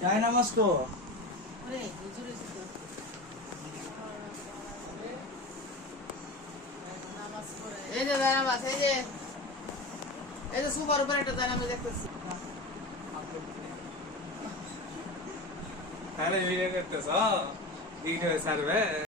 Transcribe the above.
যাই নামাজ তো এই যে জায়নামাজ এই যে সুপার উপরে একটা জায়নামাজ দেখতেছি তাহলে ভিডিও করতেছ? ভিডিও ছাড়বে?